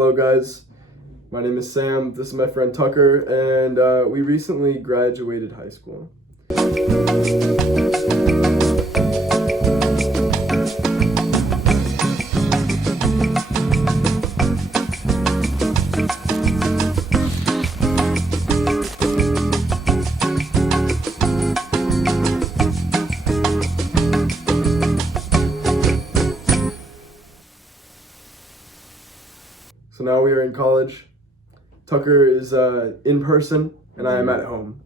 Hello guys, my name is Sam, this is my friend Tucker, and we recently graduated high school. So now we are in college. Tucker is in person, and I am at home.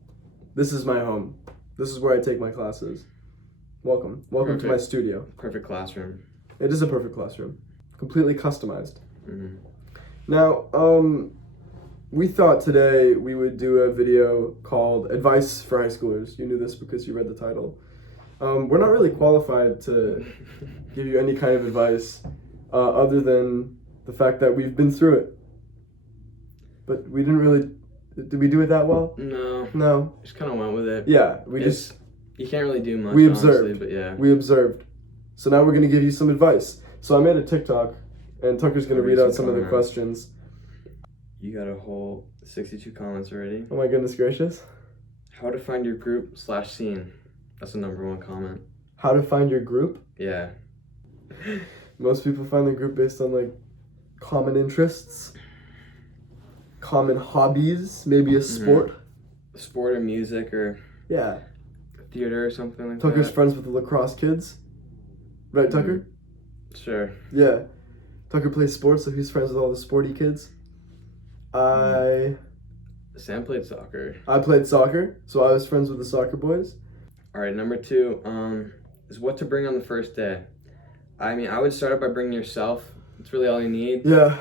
This is my home. This is where I take my classes. Welcome to my studio. Perfect classroom. It is a perfect classroom, completely customized. Mm-hmm. Now, we thought today we would do a video called Advice for High Schoolers. You knew this because you read the title. We're not really qualified to give you any kind of advice other than the fact that we've been through it. But we didn't really... Did we do it that well? No. Just kind of went with it. Yeah, You can't really do much, we observed. honestly, but yeah. We observed. So now we're going to give you some advice. So I made a TikTok, and Tucker's going to read out some of the questions. You got a whole 62 comments already. Oh my goodness gracious. How to find your group/scene. That's the #1 comment. How to find your group? Yeah. Most people find their group based on, like, common interests, common hobbies, maybe a sport. Sport or music or Yeah. theater or something like Tucker's that. friends with the lacrosse kids. Right, Tucker? Sure. Yeah. Tucker plays sports, so he's friends with all the sporty kids. Sam played soccer. I played soccer, so I was friends with the soccer boys. Alright, #2 is what to bring on the first day. I mean, I would start out by bringing yourself. It's really all you need. Yeah.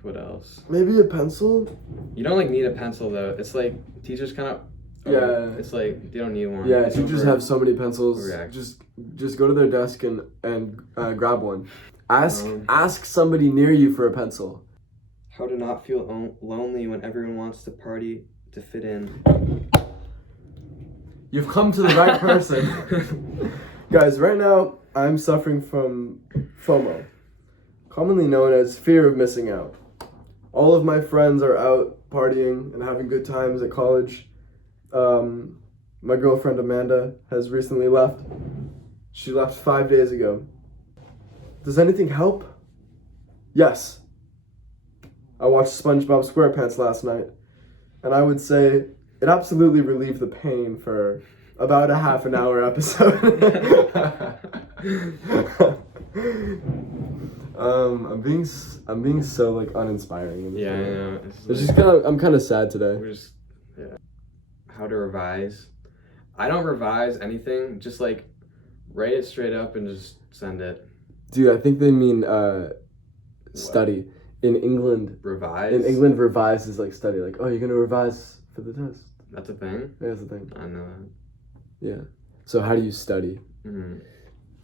What else? Maybe a pencil? You don't like need a pencil though. It's like teachers kind of. Yeah. It's like they don't need one. Yeah, It's teachers have so many pencils. overreact. Just go to their desk and grab one. Ask somebody near you for a pencil. How to not feel lonely when everyone wants to party to fit in. You've come to the right person. Guys, right now I'm suffering from FOMO, commonly known as fear of missing out. All of my friends are out partying and having good times at college. My girlfriend Amanda has recently left. She left 5 days ago. Does anything help? Yes. I watched SpongeBob SquarePants last night, and I would say it absolutely relieved the pain for about a half an hour episode. I'm being so like uninspiring in this Yeah, I video. know. It's just I'm kind of sad today. How to revise. I don't revise anything. Just like write it straight up and just send it. Dude, I think they mean study. In England, Revise. In England, revise is like study. Like, oh, you're gonna revise for the test. That's a thing. Yeah, that's the thing. I know that. Yeah. So how do you study?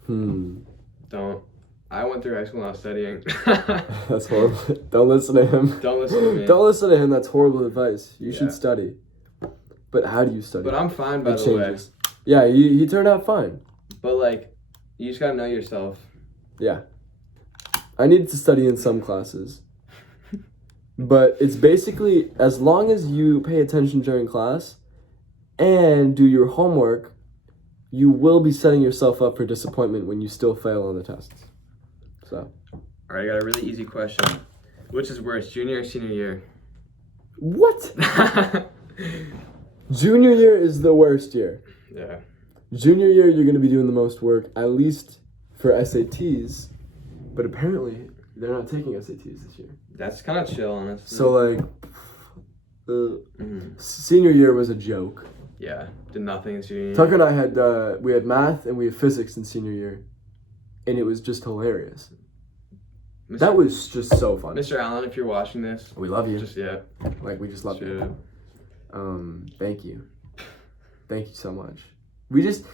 Don't. I went through high school not studying. That's horrible. Don't listen to him. Don't listen to me. Don't listen to him. That's horrible advice. You should Yeah. study. But how do you study? But I'm fine, by It the way. changes. Yeah, he turned out fine. But like, you just gotta know yourself. Yeah. I needed to study in some classes. But it's basically, as long as you pay attention during class and do your homework, you will be setting yourself up for disappointment when you still fail on the tests. So. Alright, I got a really easy question. Which is worse, junior or senior year? What? Junior year is the worst year. Yeah. Junior year, you're going to be doing the most work, at least for SATs. But apparently, they're not taking SATs this year. That's kind of chill, honestly. So, like, senior year was a joke. Yeah, did nothing in senior year. Tucker and I had, we had math and we had physics in senior year. And it was just hilarious. That was just so fun. Mr. Allen, if you're watching this. We love you. Just, yeah. Like, we just love you. Should. Thank you. Thank you so much. We just,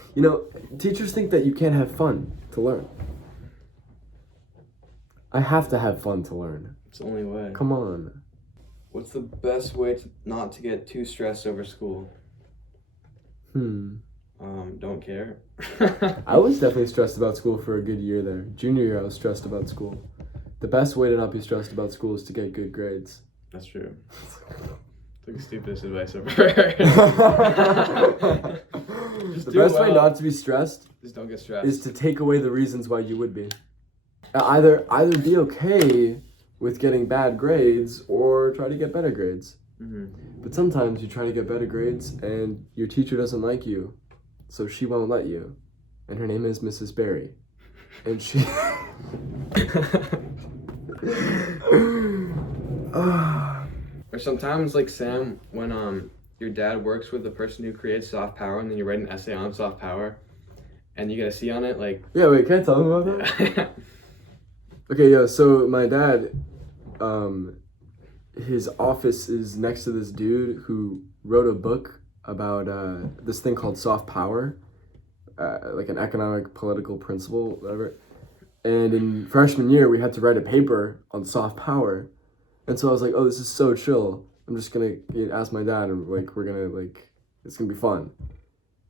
teachers think that you can't have fun to learn. I have to have fun to learn. It's the only way. Come on. What's the best way not to get too stressed over school? Don't care. I was definitely stressed about school for a good year there. Junior year, I was stressed about school. The best way to not be stressed about school is to get good grades. That's true. It's like the stupidest advice I've ever heard. The best way not to be stressed Just don't get stressed. is to take away the reasons why you would be. Either be okay with getting bad grades or try to get better grades. But sometimes you try to get better grades and your teacher doesn't like you, so she won't let you. And her name is Mrs. Berry. And she... Or sometimes, like Sam, when your dad works with the person who creates soft power, and then you write an essay on soft power, and you get a C on it, like... Yeah, wait, can I tell him about that? Okay, yeah, so my dad, his office is next to this dude who wrote a book about this thing called soft power, like an economic political principle, whatever. And in freshman year, we had to write a paper on soft power. And so I was like, oh, this is so chill. I'm just going to ask my dad, and like, we're going to, like, it's going to be fun.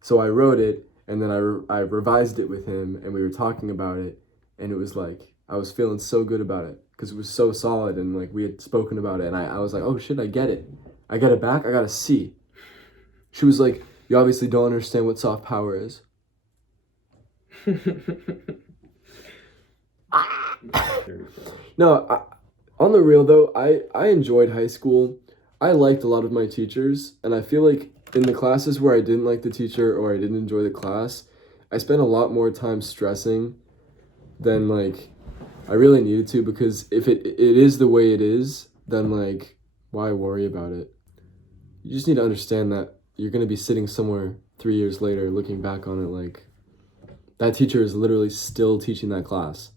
So I wrote it, and then I revised it with him, and we were talking about it. And it was like, I was feeling so good about it because it was so solid, and like we had spoken about it. And I was like, oh shit, I get it. I got it back. I got a C. She was like, you obviously don't understand what soft power is. No, on the real though, I enjoyed high school. I liked a lot of my teachers, and I feel like in the classes where I didn't like the teacher or I didn't enjoy the class, I spent a lot more time stressing than like I really needed to, because if it is the way it is, then like why worry about it? You just need to understand that you're going to be sitting somewhere 3 years later looking back on it like that teacher is literally still teaching that class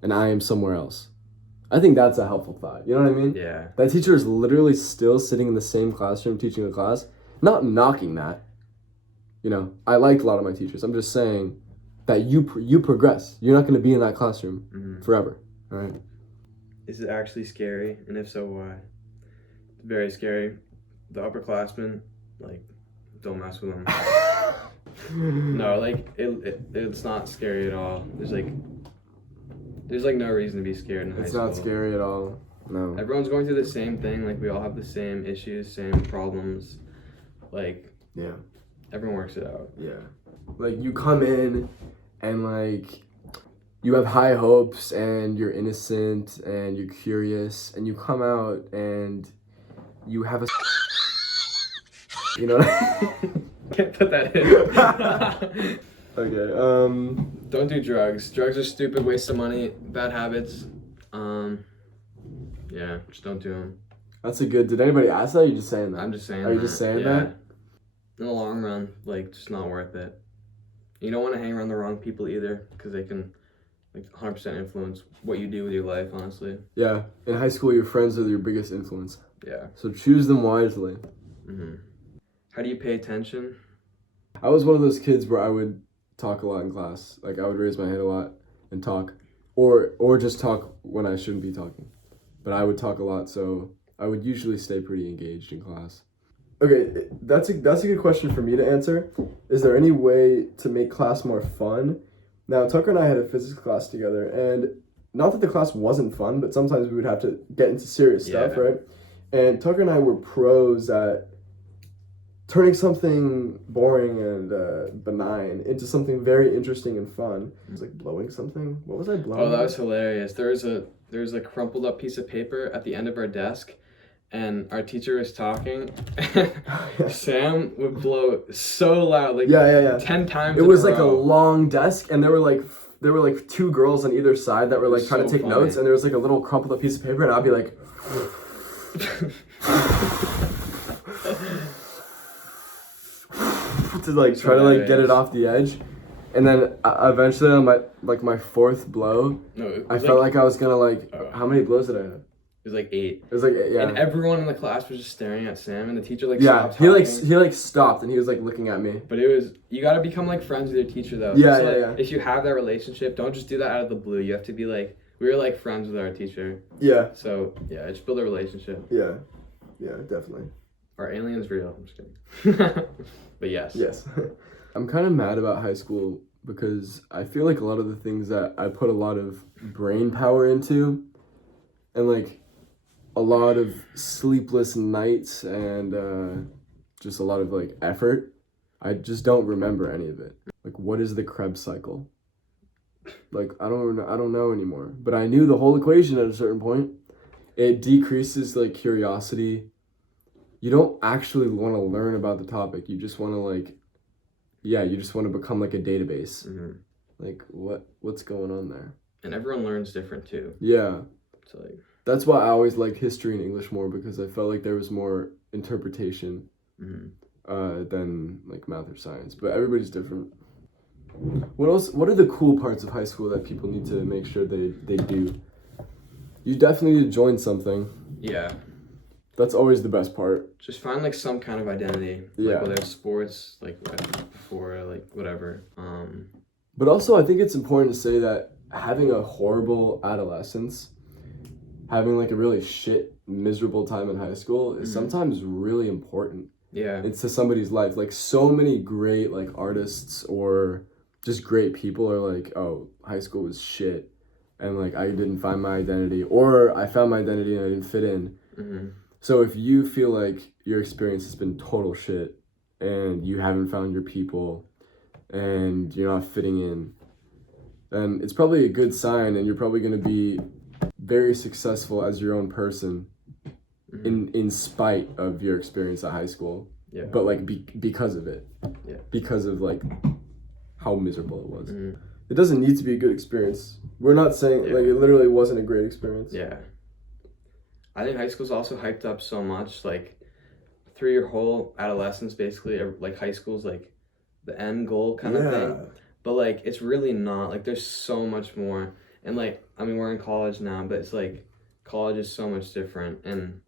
and I am somewhere else. I think that's a helpful thought. You know what I mean? Yeah. That teacher is literally still sitting in the same classroom teaching a class. Not knocking that. You know, I liked a lot of my teachers. I'm just saying that you progress. You're not going to be in that classroom forever. All right? Is it actually scary? And if so, why? It's very scary. The upperclassmen, like, don't mess with them. No, like, it's not scary at all. There's no reason to be scared in high school. It's not scary at all. No. Everyone's going through the same thing. Like, we all have the same issues, same problems. Like, yeah. Everyone works it out. Yeah. Like, you come in and, like, you have high hopes and you're innocent and you're curious, and you come out and you have a... You know what I mean? Can't put that in. Okay, Don't do drugs. Drugs are stupid, waste of money, bad habits. Yeah, just don't do them. That's a good... Did anybody ask that, or are you just saying that? I'm just saying Are you just saying that? In the long run, like, just not worth it. You don't want to hang around the wrong people either, because they can, like, 100% influence what you do with your life, honestly. Yeah, in high school, your friends are your biggest influence. Yeah. So choose them wisely. How do you pay attention? I was one of those kids where I would talk a lot in class. Like, I would raise my hand a lot and talk. Or just talk when I shouldn't be talking. But I would talk a lot, so I would usually stay pretty engaged in class. Okay, that's a good question for me to answer. Is there any way to make class more fun? Now, Tucker and I had a physics class together, and not that the class wasn't fun, but sometimes we would have to get into serious stuff, right? And Tucker and I were pros at turning something boring and benign into something very interesting and fun. It was like blowing something. What was I blowing? Oh, that was hilarious. There was a crumpled up piece of paper at the end of our desk, and our teacher was talking. Sam would blow so loud, like 10 times. It was like a long desk, and there were like two girls on either side that were like trying to take notes, and there was like a little crumpled up piece of paper, and I'd be like. To like try to like get it off the edge, and then eventually on my fourth blow, I felt like I was gonna like. How many blows did I have? It was like 8. It was like 8, yeah. And everyone in the class was just staring at Sam, and the teacher Stopped stopped talking. He stopped, and he was like looking at me. But you gotta become like friends with your teacher though. Yeah. If you have that relationship, don't just do that out of the blue. You have to be like, we were like friends with our teacher. Yeah. So yeah, just build a relationship. Yeah, definitely. Are aliens real? I'm just kidding. But yes. Yes. I'm kind of mad about high school because I feel like a lot of the things that I put a lot of brain power into, and like a lot of sleepless nights and just a lot of like effort, I just don't remember any of it. Like, what is the Krebs cycle? Like, I don't know anymore. But I knew the whole equation at a certain point. It decreases like curiosity. You don't actually want to learn about the topic. You just want to like, you just want to become like a database. Mm-hmm. Like, what's going on there? And everyone learns different too. Yeah. So like, that's why I always liked history and English more, because I felt like there was more interpretation than like math or science. But everybody's different. What else? What are the cool parts of high school that people need to make sure they do? You definitely need to join something. Yeah. That's always the best part. Just find like some kind of identity. Yeah. Like whether it's sports, like before, like whatever. But also, I think it's important to say that having a horrible adolescence, having like a really miserable time in high school is sometimes really important. Yeah. It's to somebody's life. Like, so many great like artists or just great people are like, oh, high school was shit, and like I didn't find my identity, or I found my identity and I didn't fit in. Mm-hmm. So if you feel like your experience has been total shit and you haven't found your people and you're not fitting in, then it's probably a good sign, and you're probably going to be very successful as your own person in spite of your experience at high school. Yeah. But like because of it. Yeah. Because of like how miserable it was. It doesn't need to be a good experience. We're not saying like it literally wasn't a great experience. Yeah. I think high school's also hyped up so much, like through your whole adolescence, basically, like high school's like the end goal kind of thing. But like it's really not. Like there's so much more. And like, I mean, we're in college now, but it's like college is so much different. And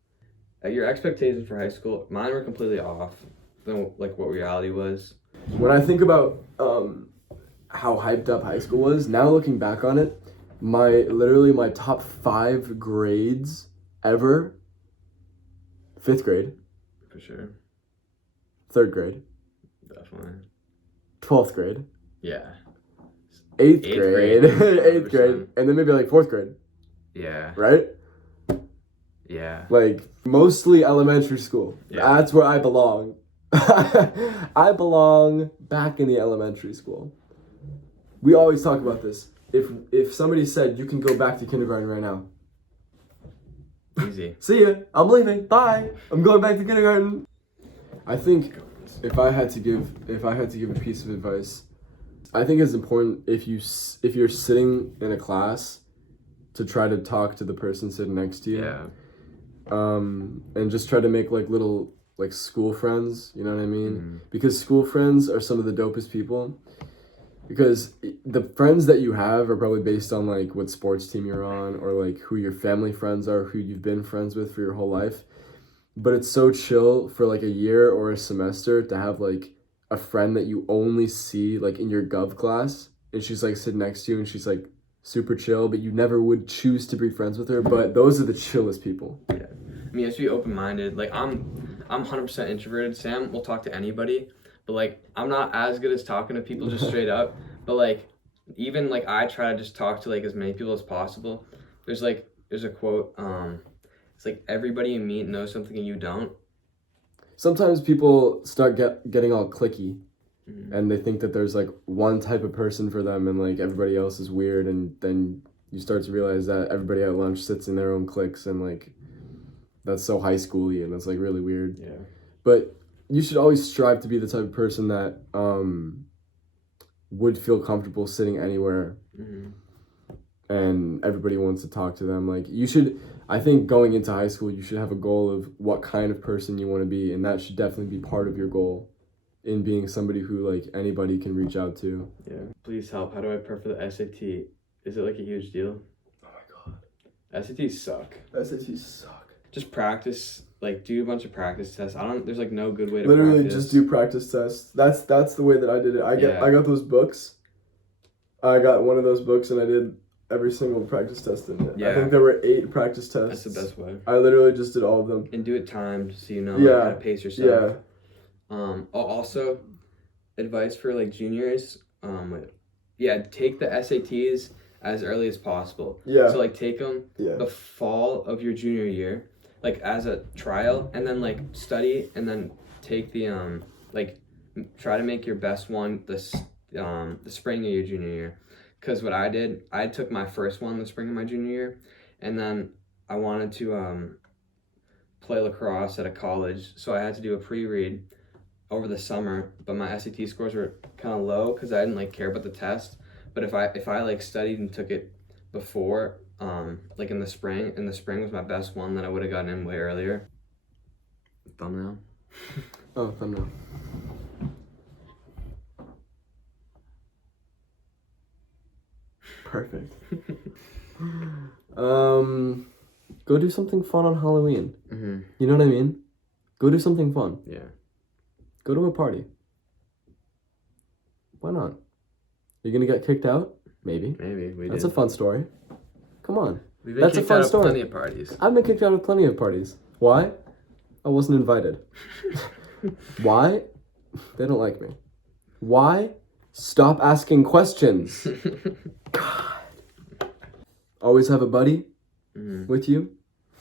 your expectations for high school, mine were completely off than like what reality was. When I think about how hyped up high school was, now looking back on it, my top 5 grades ever: 5th grade, For sure. 3rd grade, Definitely. 12th grade, Yeah. 8th grade, 8th grade, and then maybe like 4th grade. Yeah. Right? Yeah. Like mostly elementary school. Yeah. That's where I belong. I belong back in the elementary school. We always talk about this. If somebody said you can go back to kindergarten right now, Easy. see ya, I'm leaving, bye, I'm going back to kindergarten. I think if I had to give a piece of advice, I think it's important if you're sitting in a class to try to talk to the person sitting next to you. Yeah. And just try to make like little like school friends, you know what I mean? Because school friends are some of the dopest people. Because the friends that you have are probably based on like what sports team you're on, or like who your family friends are, who you've been friends with for your whole life. But it's so chill for like a year or a semester to have like a friend that you only see like in your gov class, and she's like sitting next to you and she's like super chill, but you never would choose to be friends with her. But those are the chillest people. Yeah. I mean, you have to be open-minded. Like I'm 100% introverted. Sam will talk to anybody, but like I'm not as good as talking to people just straight up. But like even like I try to just talk to like as many people as possible. There's a quote. It's like everybody you meet knows something and you don't. Sometimes people start getting all cliquey, and they think that there's like one type of person for them, and like everybody else is weird, and then you start to realize that everybody at lunch sits in their own cliques, and like that's so high schooly, and that's like really weird. Yeah. But you should always strive to be the type of person that would feel comfortable sitting anywhere, and everybody wants to talk to them. Like I think going into high school, you should have a goal of what kind of person you want to be, and that should definitely be part of your goal in being somebody who like anybody can reach out to. Yeah. Please help. How do I prep for the SAT? Is it like a huge deal? Oh my god. SATs suck. SATs suck. Just practice. Like do a bunch of practice tests. There's like no good way to literally practice. just do practice tests. That's the way that I did it. I got those books. I got one of those books and I did every single practice test in it. Yeah. I think there were 8 practice tests. That's the best way. I literally just did all of them. And do it timed so you know like, how to pace yourself. Yeah. Also, advice for like juniors. take the SATs as early as possible. Yeah. So like take them Yeah. the fall of your junior year, like as a trial, and then like study, and then take the like try to make your best one the spring of your junior year. Because what I did, I took my first one the spring of my junior year, and then I wanted to play lacrosse at a college, so I had to do a pre-read over the summer, but my SAT scores were kind of low because I didn't like care about the test. But if I like studied and took it before, like in the spring was my best one, that I would have gotten in way earlier. Thumbnail. Oh, thumbnail. Perfect. Go do something fun on Halloween. Mm-hmm. You know what I mean? Go do something fun. Yeah. Go to a party. Why not? You're gonna get kicked out? Maybe. That's a fun story. Come on. We've been That's a kicked fun out of story. plenty of parties. I've been kicked out of plenty of parties. Why? I wasn't invited. Why? They don't like me. Why? Stop asking questions. God. Always have a buddy with you.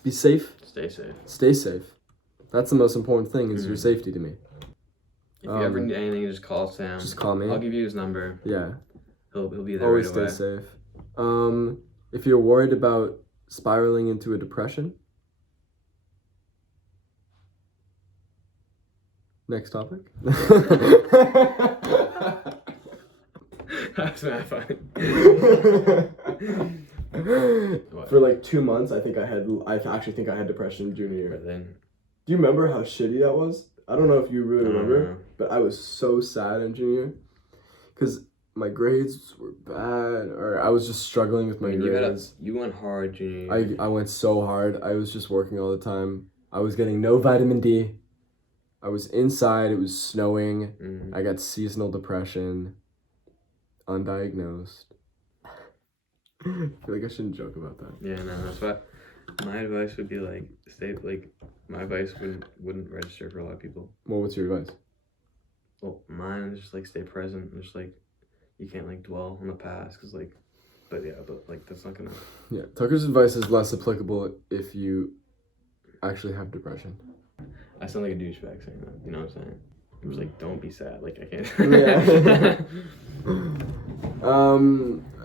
Be safe. Stay safe. Stay safe. That's the most important thing, is your safety to me. If you ever need anything, just call Sam. Just call me. I'll give you his number. Yeah. He'll be there Always right away. stay safe. If you're worried about spiraling into a depression. Next topic. That's not funny. For like 2 months, I actually think I had depression in junior year. But then, Do you remember how shitty that was? I don't know if you really remember, know. but I was so sad in junior year because my grades were bad, or I was just struggling with my grades. you went hard junior year. I went so hard. I was just working all the time. I was getting no vitamin D. I was inside. It was snowing. Mm-hmm. I got seasonal depression. Undiagnosed. I feel like I shouldn't joke about that. Yeah, no, that's what my advice would be, like, my advice wouldn't register for a lot of people. Well, what's your advice? Well, mine is just, like, stay present. Just, like, you can't, like, dwell on the past, because, like, but that's not gonna... Yeah, Tucker's advice is less applicable if you actually have depression. I sound like a douchebag saying that, you know what I'm saying? I'm just like, don't be sad, like, I can't... Yeah.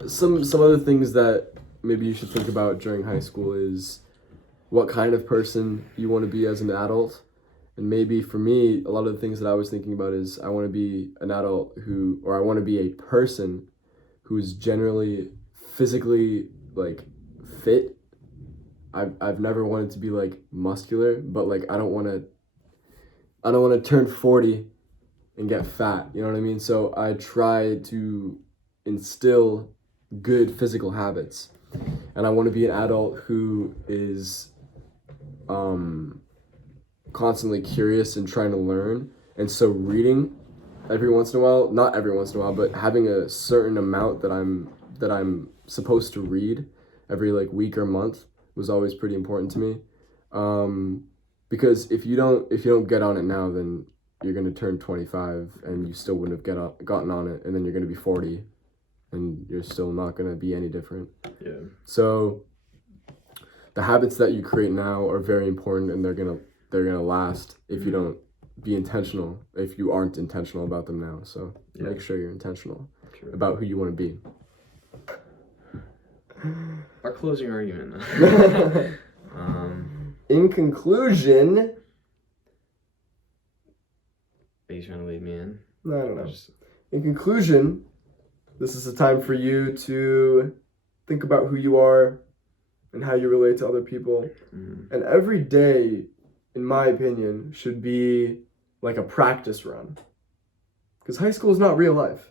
Some other things that maybe you should think about during high school is what kind of person you want to be as an adult. And maybe for me, a lot of the things that I was thinking about is I want to be an adult I want to be a person who's generally physically, like, fit. I've never wanted to be, like, muscular, but, like, I don't want to turn 40 and get fat, you know what I mean? So I try to instill good physical habits, and I want to be an adult who is constantly curious and trying to learn. And so reading every once in a while, not every once in a while, but having a certain amount that I'm supposed to read every, like, week or month was always pretty important to me. Because if you don't get on it now, then you're gonna turn 25 and you still wouldn't have gotten on it, and then you're gonna be 40 and you're still not gonna be any different. Yeah. So the habits that you create now are very important, and they're gonna last if you don't be intentional, if you aren't intentional about them now. So make sure you're intentional about who you want to be. Our closing argument. In conclusion, are you trying to leave me in? No, I don't know. In conclusion, this is a time for you to think about who you are and how you relate to other people. Mm-hmm. And every day, in my opinion, should be like a practice run. Because high school is not real life.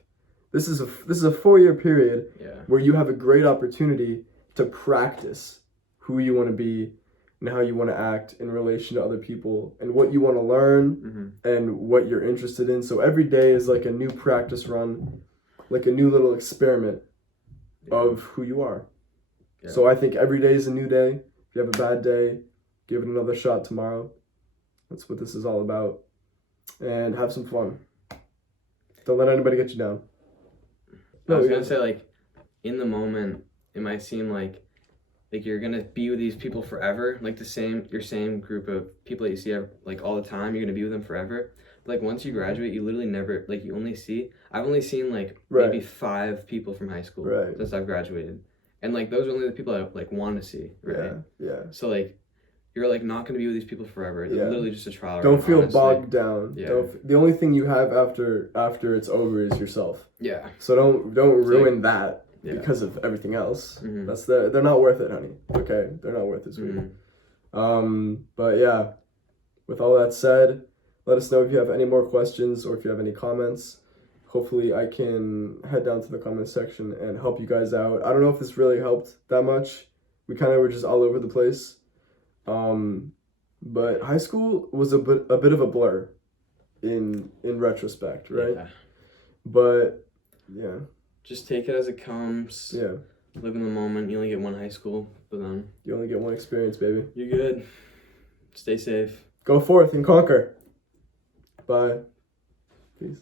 This is a 4-year period where you have a great opportunity to practice who you want to be and how you want to act in relation to other people and what you want to learn and what you're interested in. So every day is like a new practice run, like a new little experiment of who you are. Yeah. So I think every day is a new day. If you have a bad day, give it another shot tomorrow. That's what this is all about. And have some fun. Don't let anybody get you down. I was gonna say, like, in the moment, it might seem like you're gonna be with these people forever, like your same group of people that you see like all the time. You're gonna be with them forever. But like once you graduate, you literally never like you only see. I've only seen like maybe 5 people from high school since I've graduated, and like those are only the people I like want to see. Right. Yeah. So like, you're like not gonna be with these people forever. It's literally just a trial. Don't feel bogged down. Yeah. The only thing you have after it's over is yourself. Yeah. So don't ruin that. Yeah. Because of everything else. Mm-hmm. They're not worth it, honey. Okay? They're not worth it, sweetie. But yeah, with all that said, let us know if you have any more questions or if you have any comments. Hopefully I can head down to the comment section and help you guys out. I don't know if this really helped that much. We kind of were just all over the place. But high school was a bit of a blur in retrospect, right? Yeah. But yeah. Just take it as it comes. Yeah. Live in the moment. You only get one high school, but then you only get one experience, baby. You're good. Stay safe. Go forth and conquer. Bye. Peace.